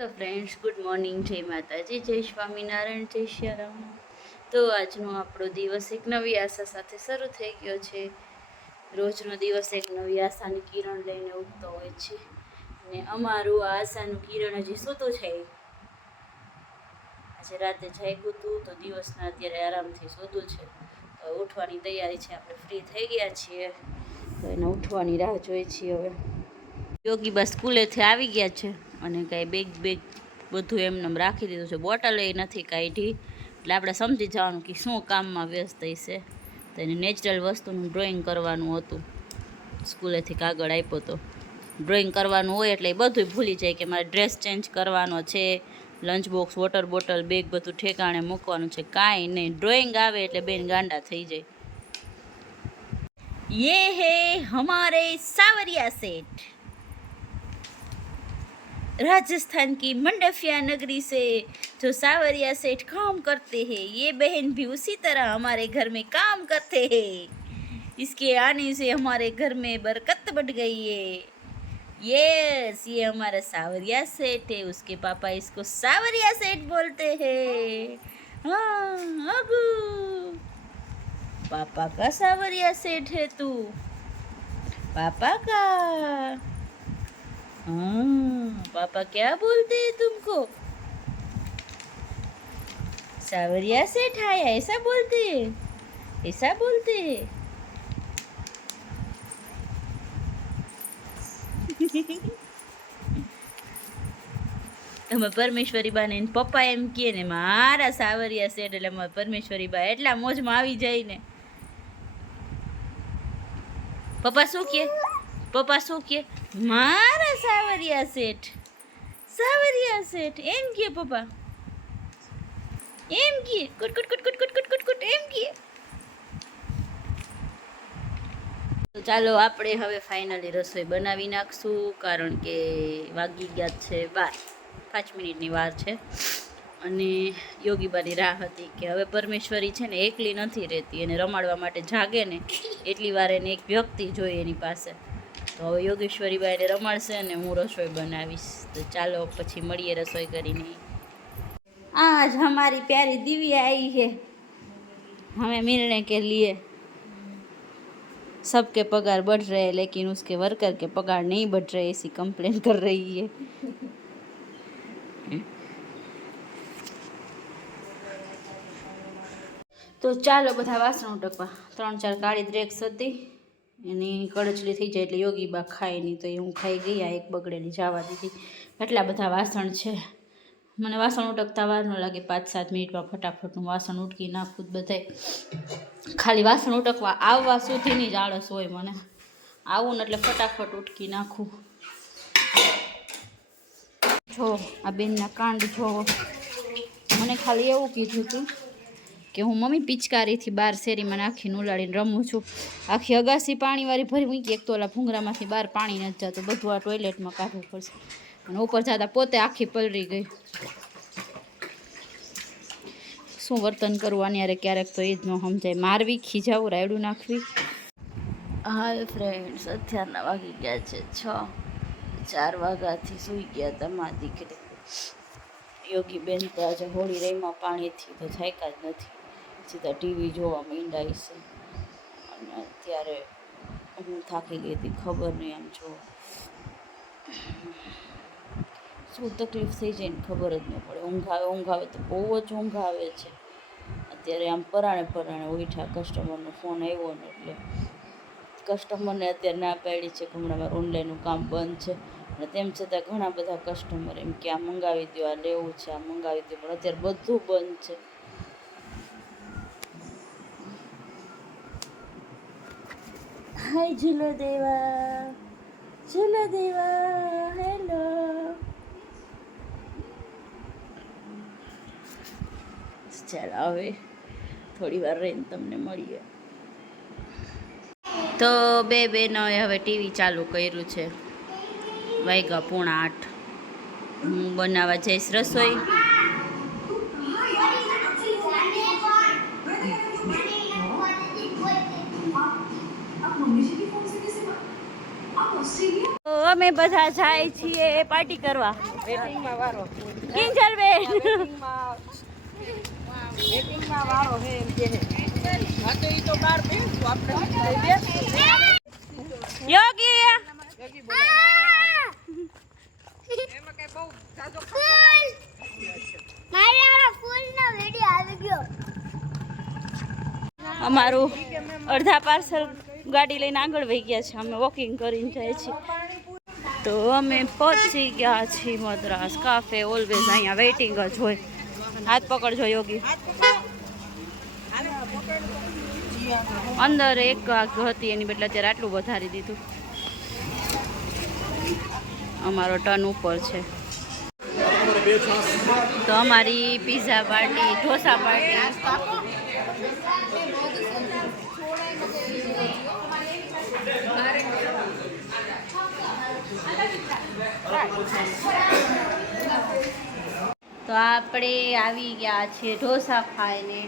Hello friends, good morning, જય માતાજી, જય સ્વામિનારાયણ, જય શ્યારામ. તો આજનો આપણો દિવસ એક નવી આશા સાથે શરૂ થઈ ગયો છે. રોજનો દિવસ એક નવી આશાની કિરણ લઈને ઉગતો હોય છે અને અમારું આ આશાનું કિરણ હજી સૂતું છે. આજે રાતે જાગ્યું હતું તો દિવસના અત્યારે આરામથી સૂતું છે. તો ઉઠવાની તૈયારી છે, આપણે ફ્રી થઈ ગયા છીએ તો એને ઉઠવાની રાહ જોઈએ છીએ. હવે યોગી બસ સ્કૂલેથી આવી ગયા છે અને કાંઈ બેગ બધું એમને રાખી દીધું છે. બોટલ એ નથી કાઢી એટલે આપણે સમજી જવાનું કે શું કામમાં વ્યસ્ત હશે. તો એને નેચરલ વસ્તુનું ડ્રોઈંગ કરવાનું હતું. સ્કૂલેથી કાગળ આપ્યો તો ડ્રોઈંગ કરવાનું હોય એટલે એ બધું ભૂલી જાય કે મારે ડ્રેસ ચેન્જ કરવાનો છે, lunch box, water bottle, bag બધું ઠેકાણે મૂકવાનું છે. કાંઈ નહીં, ડ્રોઈંગ આવે એટલે બેન ગાંડા થઈ જાય. ये है हमारे सावरिया सेठ, राजस्थान की मंडफिया नगरी से जो सावरिया सेठ काम करते हैं. ये बहन भी उसी तरह हमारे घर में काम करते हैं. इसके आने से हमारे घर में बरकत बढ़ गई है. यस, ये हमारा सावरिया सेठ है. उसके पापा इसको सावरिया सेठ बोलते हैं. हाँ अगू, पापा का सावरिया सेठ है तू, पापा का. हाँ, पापा क्या बोलते हैं तुमको? सावरिया सेठ आया ऐसा बोलते हैं, ऐसा बोलते हैं. અમે પરમેશ્વરી બાને પપ્પા એમ કહે ને મારા સાવરિયા સેઠ, એટલે અમારે પરમેશ્વરી બા એટલા મોજમાં આવી જાય ને. પપ્પા શું કહે? પપ્પા શું કહે? મારા સાવરિયા શેઠ, સાવરિયા શેઠ એમ કે પપ્પા, એમ કે કુટ કુટ કુટ કુટ કુટ કુટ કુટ કુટ એમ કે. તો ચાલો આપણે હવે ફાઇનલી રસોઈ બનાવી નાખશું, કારણ કે વાગી ગયા છે 5 મિનિટની વાર છે અને યોગીબાની રાહ હતી કે હવે પરમેશ્વરી છે ને એકલી નથી રહેતી, એને રમાડવા માટે જાગે ને એટલી વાર એને એક વ્યક્તિ જોઈએ એની પાસે. તો હવે યોગેશ્વરીબાઈને રમાડશે અને હું રસોઈ બનાવીશ. તો ચાલો પછી મળીએ રસોઈ કરીને. आज हमारी प्यारी दिव्या आई है हमें मिलने के लिए. सबके पगार बढ़ रहे हैं लेकिन उसके वर्कर के पगार नहीं बढ़ रहे, ऐसी कंप्लेन कर रही है. તો ચાલો બધા વાસણ ઉટકવા. 3-4 કાળી દ્રેક્સ હતી એની કડચલી થઈ જાય એટલે યોગી બા ખાય નહીં, તો એ હું ખાઈ ગઈ. આ એક બગડેલી જવા દીધી. એટલા બધા વાસણ છે. મને વાસણ ઉટકતા વાર ન લાગે, 5-7 મિનિટમાં ફટાફટનું વાસણ ઉટકી નાખું. બધાય ખાલી વાસણ ઉટકવા આવવા સુધીની જ આળસ હોય મને. આવું ને એટલે ફટાફટ ઉટકી નાખું. જો આ બેનના કાંડ જોવો. મને ખાલી એવું કીધું હતું કે હું મમ્મી પિચકારીથી બહાર શેરીમાં નાખીને ઉલાડીને રમું છું. આખી અગાસી પાણીવાળી ભરી મૂકી, એક તો ઓલા ભૂંગરામાંથી બહાર પાણી નથી જતું, બધું આ ટોયલેટમાં કાઢવું પડશે. અને ઉપર જતા પોતે આખી પલળી ગઈ. શું વર્તન કરવું આની યારે, ક્યારેક તો એ જ ન સમજાય. મારવી, ખીજાવું, રાયડું નાખવી. હાય ફ્રેન્ડ્સ, અત્યારના વાગી ગયા છે 6. 4 વાગ્યાથી સૂઈ ગયા હતા મા દીકરી. યોગી બેન તો આજે હોળી રહીમાં પાણીથી તો થાક્યા જ નથી, સીધા ટીવી જોવા માંડ્યા છે. અને અત્યારે હું થાકી ગઈ હતી, ખબર નહીં. આમ જો શું તકલીફ થઈ જાય ને ખબર જ ન પડે. ઊંઘ આવે તો બહુ જ ઊંઘ આવે છે. અત્યારે આમ પરાણે ઉઠ્યા, કસ્ટમરનો ફોન આવ્યો ને એટલે કસ્ટમરને અત્યારે ના પાડી છે કે હમણાં મારું ઓનલાઈનનું કામ બંધ છે. અને તેમ છતાં ઘણા બધા કસ્ટમર એમ કે આ મંગાવી દો, આ લેવું છે, આ મંગાવી દો, પણ અત્યારે બધું બંધ છે. હાય ઝૂલો દેવા, ઝૂલો દેવા, હેલો. ચાલો હવે થોડી વાર રહીને તમને મળીએ. તો બે બહેનોએ હવે ટીવી ચાલુ કર્યું છે. વાગ્યા 7:45. હું બનાવવા જઈશ રસોઈ. અમે બધા જાય છીએ પાર્ટી કરવા. વેટિંગમાં વારો કિંજલ બેન વેટિંગમાં વારો હે એમ કે હા તો ઈ તો બાર બેસું આપણે યોગી યોગી બોલો એમાં કઈ બહુ જાજો મારા ફૂલનો વિડિયો આવી ગયો. અમારું અડધા પાર્સલ ગાડી લઈને આગળ વહી ગયા છે. અમે વોકિંગ કરીને જાય છીએ. તો અમે પહોંચી ગયા છીએ મદ્રાસ કાફે. ઓલવેઝ અહીંયા વેઇટિંગ જ હોય. હાથ પકડજો યોગી. અંદર એક વાગ હતી એની બદલે અત્યારે આટલું વધારી દીધું. અમારો ટર્ન ઉપર છે. તો અમારી પીઝા પાર્ટી ઢોસા પાર્ટી તો આપણે આવી ગયા છીએ ઢોસા ખાઈને.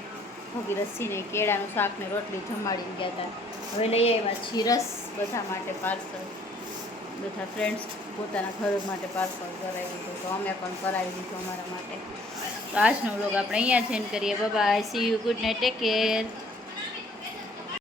ભગીરથસિંહને કેળાનું શાક ને રોટલી જમાડીને ગયા હતા. હવે લઈ આવ્યા છીએ રસ બધા માટે પાર્સલ. બધા ફ્રેન્ડ્સ પોતાના ઘર માટે પાર્સલ કરાવી દીધું તો અમે પણ કરાવી દીધું અમારા માટે. તો આજનો વ્લોગ આપણે અહીંયા જ એન્ડ કરીએ. Bye bye, C you, good night, take care.